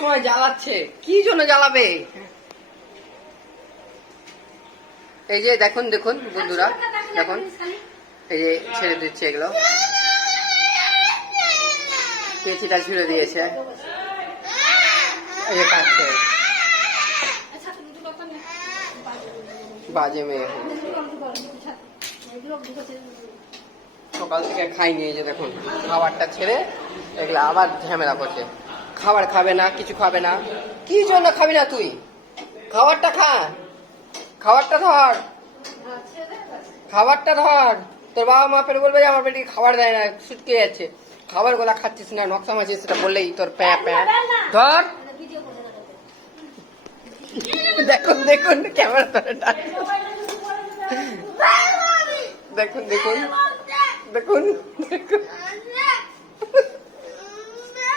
সময় জ্বালাচ্ছে, কি জন্য জ্বালাবে? এই যে দেখুন দেখুন বন্ধুরা, দেখুন এই যে ছেড়ে দিচ্ছে এগুলো, কেচিটা ছিঁড়ে দিয়েছে, এই যে কাটছে, বাজে মেয়ে। সকাল থেকে খাইনি, এই যে দেখুন খাবারটা ছেড়ে এগুলো আবার ঝামেলা করছে। খাবার খাবে না, কিছু খাবে না। কি জন্য খাবি না তুই? খাবারটা খা, খাবারটা ধর, খাবারটা ধর। তোর বাবা মা ফের বলবে যে আমার বেটি খাবার দেয় না, ছুটকে যাচ্ছে। খাবার গুলা খাচ্ছিস না, নকশা মাছিস, সেটা বললেই তোর প্যাঁ প্যাঁ। ধর, দেখুন দেখুন ক্যামেরা ধরে দেখুন দেখুন দেখুন দেখুন।